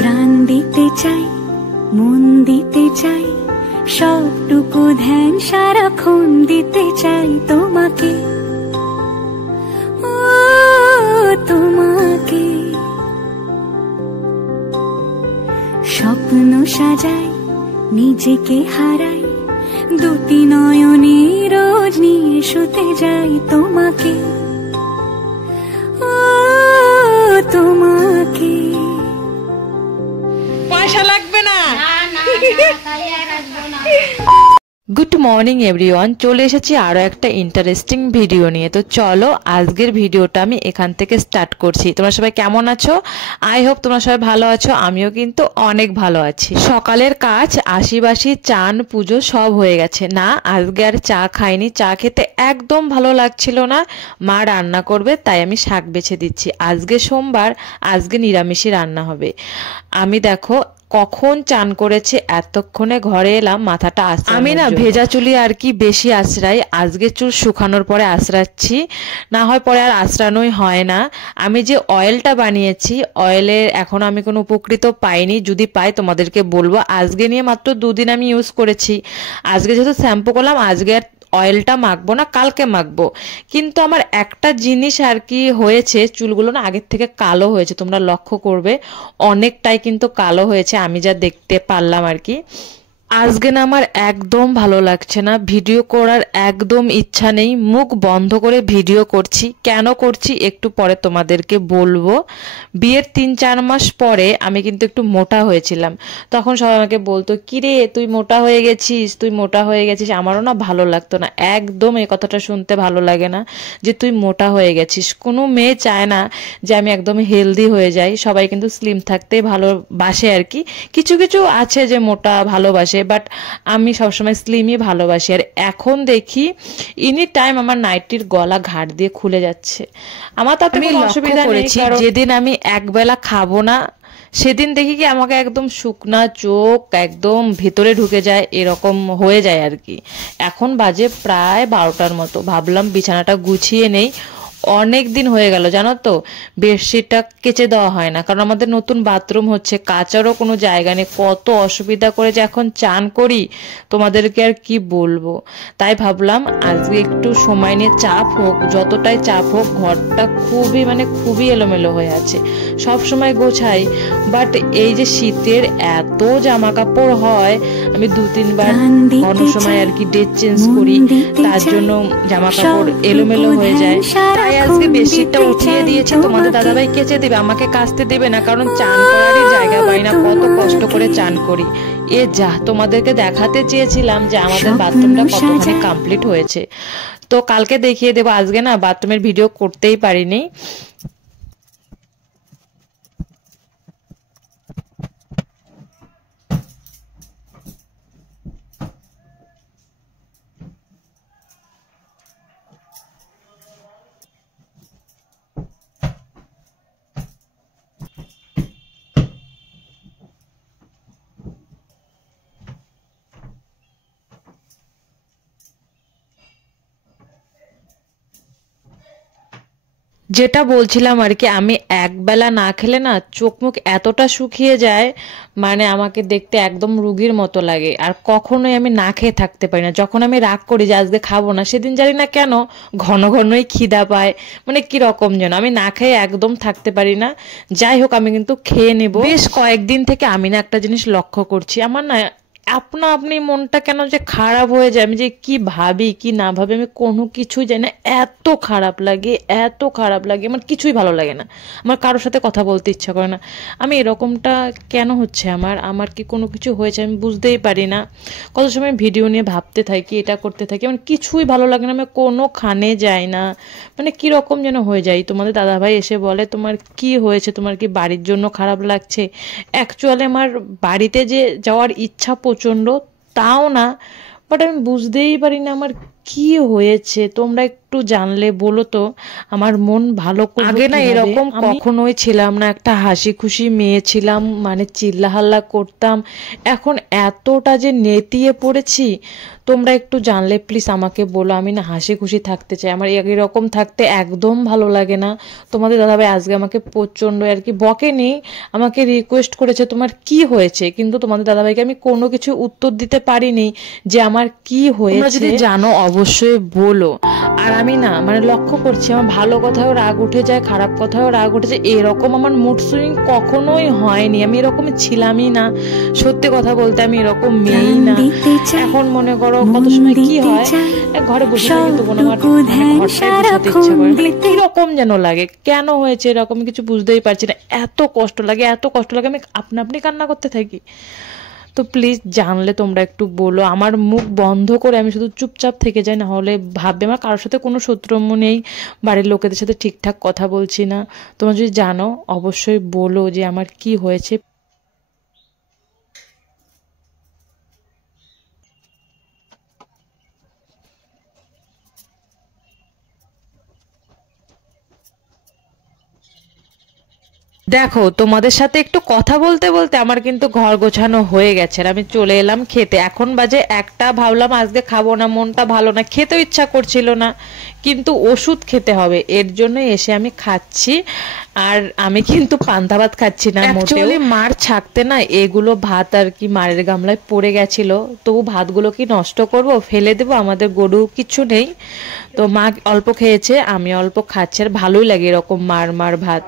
প্রাণ দিতে চাই, মন দিতে চাই, সবটুকু ধ্যান সারাক্ষণ দিতে চাই তোমাকে, ও তোমাকে। স্বপ্ন সাজাই, নিজেকে হারাই, দুটি নয়নে রোজ নিয়ে শুতে যাই তোমাকে, ও তোমাকে। পয়সা লাগবে না। গুড মর্নিং এভরিওয়ান, চলে এসেছি আরো একটা ইন্টারেস্টিং ভিডিও নিয়ে। তো চলো আজকের ভিডিওটা আমি এখান থেকে স্টার্ট করছি। তোমরা সবাই কেমন আছো? আই হোপ তোমরা সবাই ভালো আছো। আমিও কিন্তু অনেক ভালো আছি। সকালের কাজ আশিবাসি, চান পুজো সব হয়ে গেছে। না আজকে আর চা খাইনি, চা খেতে একদম ভালো লাগছিল না। মা রান্না করবে তাই আমি শাক বেছে দিচ্ছি। আজকে সোমবার, আজকে নিরামিষই রান্না হবে। আমি দেখো কখন চান করেছে, এতক্ষণে ঘরে এলাম মাথাটা আঁচড়ানোর জন্য। আমি না ভেজা চুলি আর কি বেশি আঁচড়াই, আজকে চুল শুকানোর পরে আঁচড়াচ্ছি, না হয় পরে আর আঁচড়ানোই হয় না। আমি যে অয়েলটা বানিয়েছি, অয়েলের এখনো আমি কোনো উপকৃত পাইনি, যদি পাই তোমাদেরকে বলবো। আজকে নিয়ে মাত্র 2 দিন আমি ইউজ করেছি। আজকে যেহেতু শ্যাম্পু করলাম, আজকে আর অয়েলটা মাখবো না, কালকে মাখবো। কিন্তু আমার একটা জিনিস আর কি হয়েছে, চুলগুলো না আগের থেকে কালো হয়েছে, তোমরা লক্ষ্য করবে অনেকটাই কিন্তু কালো হয়েছে আমি যা দেখতে পারলাম আর কি। আজকে না আমার একদম ভালো লাগছে না, ভিডিও করার একদম ইচ্ছা নেই। মুখ বন্ধ করে ভিডিও করছি। কেন করছি একটু পরে তোমাদেরকে বলবো। বিয়ের 3-4 মাস পরে আমি কিন্তু একটু মোটা হয়েছিলাম। তখন সবাই আমাকে বলতো, কিরে তুই মোটা হয়ে গেছিস, তুই মোটা হয়ে গেছিস। আমারও না ভালো লাগতো না, একদম এই কথাটা শুনতে ভালো লাগে না যে তুই মোটা হয়ে গেছিস। কোনো মেয়ে চায় না যে আমি একদম হেলদি হয়ে যাই। সবাই কিন্তু স্লিম থাকতে ভালোবাসে আর কি। কিছু কিছু আছে যে মোটা ভালোবাসে, বাট আমি সবসময় স্লিমই ভালোবাসি। আর এখন দেখি এনি টাইম আমার নাইটির গলা ঘাট দিয়ে খুলে যাচ্ছে। আমার তাতে কোনো অসুবিধা নেই, কারণ যেদিন আমি একবেলা খাবো না সেদিন দেখি কি আমাকে একদম শুকনা চোখ একদম ভেতরে ঢুকে যায়, এরকম হয়ে যায় আর কি। এখন বাজে প্রায় 12টার মতো, ভাবলাম বিছানাটা গুছিয়ে নেই। অনেক দিন হয়ে গেল জানো তো বেডশিটটা কেচে দেওয়া হয় না, কারণ আমাদের নতুন বাথরুম হচ্ছে, কাচারও কোনো জায়গা নেই। কত অসুবিধা করে যে এখন চান করি তোমাদেরকে আর কি বলবো। তাই ভাবলাম আজকে একটু সময় নিয়ে, চাপ হোক যতটাই চাপ হোক, ঘরটা খুবই এলোমেলো হয়ে আছে। সব সময় গোছাই, বাট এই যে শীতের এত জামা কাপড় হয়, আমি 2-3 বার অন্য সময় আর কি ডেট চেঞ্জ করি, তার জন্য জামা কাপড় এলোমেলো হয়ে যায়। তাই আজকে বেডশিটটা উঠিয়ে দিয়েছি। তোমাদের দাদাভাই কেচে দেবে, আমাকে কাচতে দেবে না, কারণ চান করারই জায়গা পাই না, কত কষ্ট করে চান করি। এ যা তোমাদেরকে দেখাতে চেয়েছিলাম যে আমাদের বাথরুমটা কতখানি কমপ্লিট হয়েছে। তো কালকে দেখিয়ে দেবো, আজকে না বাথরুমের ভিডিও করতেই পারিনি। যেটা বলছিলাম আর কি, আমি একবেলা না খেলে না চোখ মুখ এতটা শুকিয়ে যায়, মানে আমাকে দেখতে একদম রুগীর মতো লাগে। আর কখনোই আমি না খেয়ে থাকতে পারি না। যখন আমি রাগ করি যে আজকে খাবো না, সেদিন জানি না কেন ঘন ঘনই খিদা পায়, মানে কিরকম যেন আমি না খেয়ে একদম থাকতে পারি না। যাই হোক আমি কিন্তু খেয়ে নেব। বেশ কয়েকদিন থেকে আমি না একটা জিনিস লক্ষ্য করছি, আমার না আপনা আপনি মনটা কেন যে খারাপ হয়ে যায়। আমি যে কি ভাবি কি না ভাবি আমি কোনো কিছুই জানি না, এত খারাপ লাগে, এত খারাপ লাগে, আমার কিছুই ভালো লাগে না। আমার কারোর সাথে কথা বলতে ইচ্ছা করে না। আমি এরকমটা কেন হচ্ছে, আমার কি কোনো কিছু হয়েছে আমি বুঝতেই পারি না। কত সময় ভিডিও নিয়ে ভাবতে থাকি, এটা করতে থাকি, আমার কিছুই ভালো লাগে না, আমি কোনোখানে যাই না, মানে কীরকম যেন হয়ে যায়। তোমাদের দাদাভাই এসে বলে তোমার কি হয়েছে, তোমার কি বাড়ির জন্য খারাপ লাগছে? অ্যাকচুয়ালি আমার বাড়িতে যে যাওয়ার ইচ্ছা প্রচণ্ড, তাও না, বাট আমি বুঝতেই পারি না আমার কি হয়েছে তোমরা একটু জানলে বলো তো, আমার মন ভালো করবে। আগে না এরকম কখনোই ছিলাম না, একটা হাসি খুশি মেয়ে ছিলাম, মানে চিল্লাহাল্লা করতাম। এখন এতটা যে নেতিয়ে পড়েছি, তোমরা একটু জানলে প্লিজ আমাকে বলো। আমি না হাসি খুশি থাকতে চাই, আমার এরকম থাকতে একদম ভালো লাগে না। তোমাদের দাদাভাই আজকে আমাকে প্রচণ্ড আর কি বকেনি, আমাকে রিকোয়েস্ট করেছে তোমার কি হয়েছে, কিন্তু তোমাদের দাদাভাইকে আমি কোনো কিছু উত্তর দিতে পারিনি যে আমার কি হয়েছে। তোমরা যদি জানো অবশ্যই বলো। আর আমি না মানে লক্ষ্য করছি আমার ভালো কথাও রাগ উঠে যায়, খারাপ কথাও রাগ উঠে যায়, এরকম আমার মুড সুইং কখনোই হয়নি। আমি এরকম ছিলামই না, সত্যি কথা বলতে আমি এরকম মেয়েই না। এখন মনে করো কত সময় কি হয়, ঘরে বসে থাকি তখন আমার ঘরটাই বসাতে ইচ্ছে করে, মানে কিরকম যেন লাগে। কেন হয়েছে এরকম কিছু বুঝতেই পারছি না, এত কষ্ট লাগে, এত কষ্ট লাগে, আমি আপনি কান্না করতে থাকি। তো প্লিজ জানলে তোমরা একটু বলো। আমার মুখ বন্ধ করে আমি শুধু চুপচাপ থেকে যাই, না হলে ভাববে আমার কারোর সাথে কোনো শত্রুম্য নেই, বাড়ির লোকেদের সাথে ঠিকঠাক কথা বলছি না। তোমরা যদি জানো অবশ্যই বলো যে আমার কি হয়েছে। দেখো তোমাদের সাথে একটু কথা বলতে বলতে আমার কিন্তু ঘর গোছানো হয়ে গেছে, আর আমি চলে এলাম খেতে। এখন বাজে 1টা, ভাবলাম আজকে খাবো না, মনটা ভালো না, খেতেও ইচ্ছা করছিল না, কিন্তু ওষুধ খেতে হবে, এর জন্য এসে আমি খাচ্ছি। আর আমি কিন্তু পান্তা ভাত খাচ্ছি না, অ্যাকচুয়ালি মার ছাকতে না এগুলো ভাত আর কি মারের গামলায় পড়ে গেছিল, তবু ভাতগুলো কি নষ্ট করব, ফেলে দেবো, আমাদের গরু কিছু নেই। তো মা অল্প খেয়েছে, আমি অল্প খাচ্ছি, আর ভালোই লাগে এরকম মার ভাত।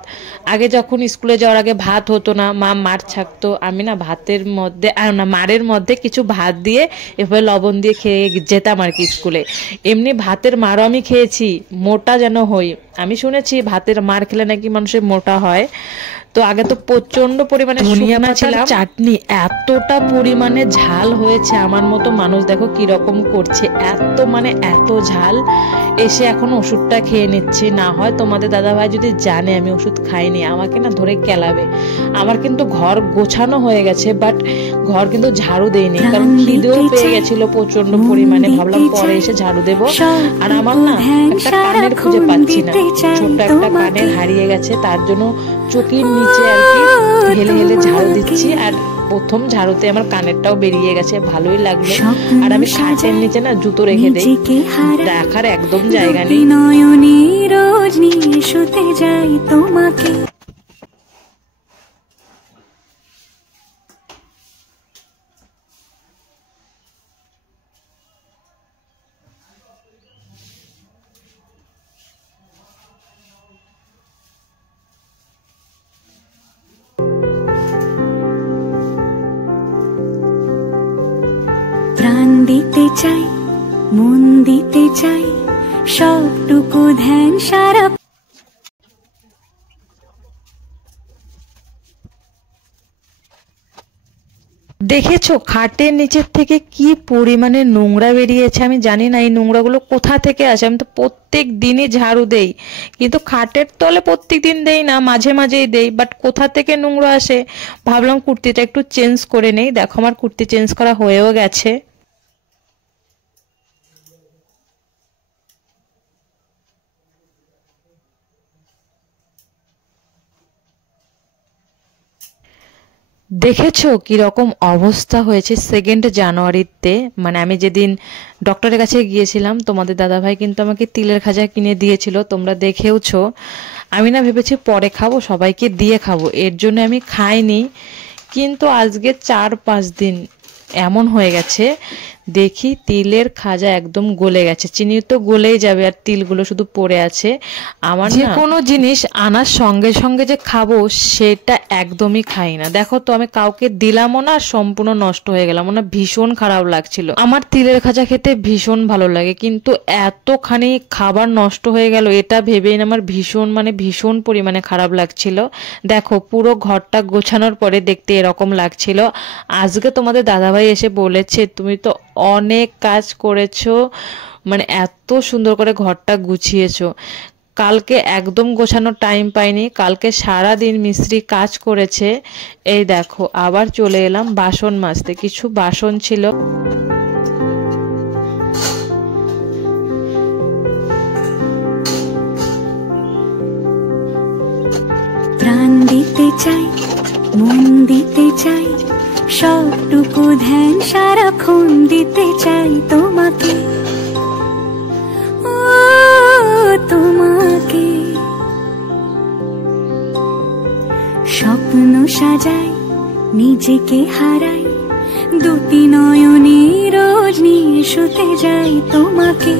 আগে যখন স্কুলে যাওয়ার আগে ভাত হতো না, মা মার ছাকতো, আমি না ভাতের মধ্যে না মারের মধ্যে কিছু ভাত দিয়ে এভাবে লবণ দিয়ে খেয়ে যেতাম আর কি স্কুলে। এমনি ভাতের মারও আমি খেয়েছি, মোটা যেন হই। আমি শুনেছি ভাতের মার খেলে নাকি মানুষের মোটা হয়। তো আগে তো প্রচন্ড পরিমাণে ধনিয়া পাতার চাটনি, এতটা পরিমাণে ঝাল হয়েছে, আমার মতো মানুষ দেখো কিরকম করছে, এত ঝাল। এসে এখন ওষুধটা খেয়ে নিচ্ছি, না হয় তোমাদের দাদাভাই যদি জানে আমি ওষুধ খাইনি আমাকে না ধরে কেলাবে। আমার কিন্তু ঘর গোছানো হয়ে গেছে, বাট ঘর কিন্তু ঝাড়ু দেয়নি, কারণ খিদেও পেয়ে গেছিল প্রচন্ড পরিমাণে, ভাবলাম পরে এসে ঝাড়ু দেবো। আর আমার না একটা কানের খুঁজে পাচ্ছি না, ছোট্ট একটা কানের হারিয়ে গেছে, তার জন্য চোখের নিচে আর কি হেলে হেলে ঝাড়ু দিচ্ছি। আর প্রথম ঝাড়ুতে আমার কানেরটাও বেরিয়ে গেছে, ভালোই লাগলো। আর আমি খাটের নিচে না জুতো রেখে দেই, রাখার একদম জায়গা নেই। নয়নে রোজ নিয়ে শুতে যাই তোমাকে। প্রাণ দিতে চাই, মন দিতে চাই, সবটুকু ধ্যান সারা। দেখেছো খাটের নিচের থেকে কি পরিমাণে নোংরা বেরিয়েছে, আমি জানি না এই নোংরাগুলো কোথা থেকে আসে। আমি তো প্রত্যেক দিনই ঝাড়ু দেই, কিন্তু খাটের তলে প্রত্যেক দিন দেই না, মাঝে মাঝেই দেই, বাট কোথা থেকে নোংরা আসে। ভাবলাম কুর্তিটা একটু চেঞ্জ করে নেই, দেখো আমার কুর্তি চেঞ্জ করা হয়েও গেছে। দেখেছো কিরকম অবস্থা হয়েছে 2 জানুয়ারিতে, মানে আমি যেদিন ডক্টরের কাছে গিয়েছিলাম, তোমাদের দাদাভাই কিন্তু আমাকে তিলের খাজা কিনে দিয়েছিল, তোমরা দেখেওছো। আমি না ভেবেছি পরে খাবো, সবাইকে দিয়ে খাবো, এর জন্য আমি খাইনি। কিন্তু আজকে 4-5 দিন এমন হয়ে গেছে, দেখি তিলের খাজা একদম গলে গেছে, চিনি তো গলেই যাবে, আর তিলগুলো শুধু পড়ে আছে। আমার যে কোনো জিনিস আনার সঙ্গে সঙ্গে যে খাবো সেটা একদমই খাই না। দেখো তো আমি কাউকে দিলামও না, সম্পূর্ণ নষ্ট হয়ে গেলাম, না ভীষণ খারাপ লাগছিল। আমার তিলের খাজা খেতে ভীষণ ভালো লাগে, কিন্তু এতখানি খাবার নষ্ট হয়ে গেল এটা ভেবেই আমার ভীষণ পরিমাণে খারাপ লাগছিল। দেখো পুরো ঘরটা গোছানোর পরে দেখতে এরকম লাগছিল। আজকে তোমাদের দাদাভাই এসে বলেছে তুমি তো অনেক কাজ করেছো, মানে এত সুন্দর করে ঘরটা গুছিয়েছো। কালকে একদম গোছানোর টাইম পাইনি, কালকে সারা দিন মিস্ত্রি কাজ করেছে। এই দেখো আবার চলে এলাম বাসন মাজতে, কিছু বাসন ছিল। দিতে চাই, সবটুকু ধ্যান সারাক্ষণ দিতে চাই তোমাকে, ও তোমাকে। স্বপ্ন সাজাই, নিজেকে হারাই, দুটি নয়নে রোজ নিয়ে শুতে যাই তোমাকে।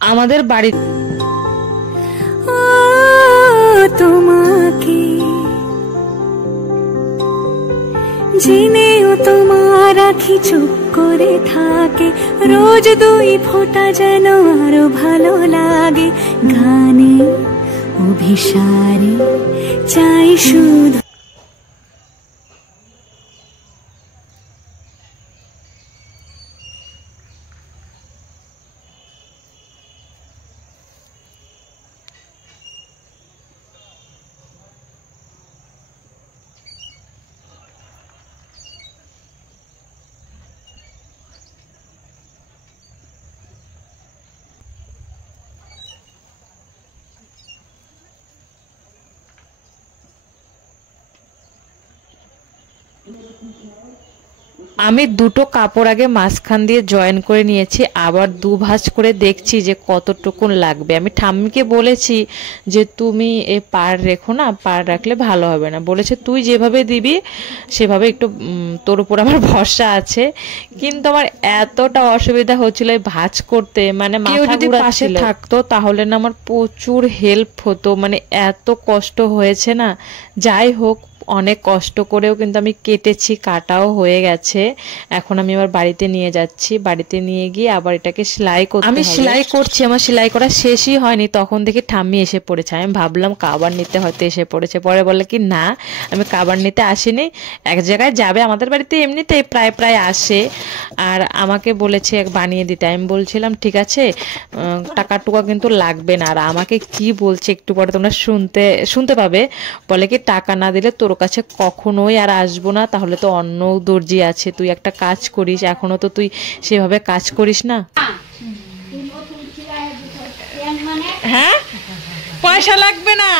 আমাদের বাড়ি ও তোমাকে, জেনেও তোমার আখি চুপ করে থাকে, রোজ দুই ফোঁটা যেন আরো ভালো লাগে। গানে অভিসারে চাই শুধু আমি দুটো কাপড় আগে মাঝখান দিয়ে জয়েন করে নিয়েছি, আবার দু ভাঁজ করে দেখছি যে কতটুকুন লাগবে। আমি ঠাম্মিকে বলেছি যে তুমি এই পাড় রেখো না, পাড় রাখলে ভালো হবে না। বলেছে তুই যেভাবে দিবি সেভাবে, একটু তোর উপর আমার ভরসা আছে। কিন্তু আমার এতটা অসুবিধা হচ্ছিল এই ভাঁজ করতে, মানে কেউ যদি পাশে থাকতো তাহলে না আমার প্রচুর হেল্প হতো। মানে এত কষ্ট হয়েছে না। যাই হোক, অনেক কষ্ট করেও কিন্তু আমি কেটেছি, কাটাও হয়ে গেছে। এখন আমি আবার বাড়িতে নিয়ে যাচ্ছি, বাড়িতে নিয়ে গিয়ে আবার এটাকে সেলাই করতে হবে। আমি সেলাই করছি, আমার সেলাই করা শেষই হয়নি, তখন দেখি ঠাম্মি এসে পড়েছে। আমি ভাবলাম কাবার নিতে হয়তো এসে পড়েছে, পরে বলে কি না আমি কাবার নিতে আসিনি, এক জায়গায় যাবে, আমাদের বাড়িতে এমনিতেই প্রায় প্রায় আসে, আর আমাকে বলেছে বানিয়ে দিতে। আমি বলছিলাম ঠিক আছে, টাকা টুকা কিন্তু লাগবে না। আর আমাকে কি বলছে একটু পরে তোমরা শুনতে পাবে। বলে কি টাকা না দিলে তোর কাছে কখনোই আর আসবো না, তাহলে তো অন্য দর্জি আছে, তুই একটা কাজ করিস, এখনো তো তুই সেভাবে কাজ করিস না। হ্যাঁ, পয়সা লাগবে না,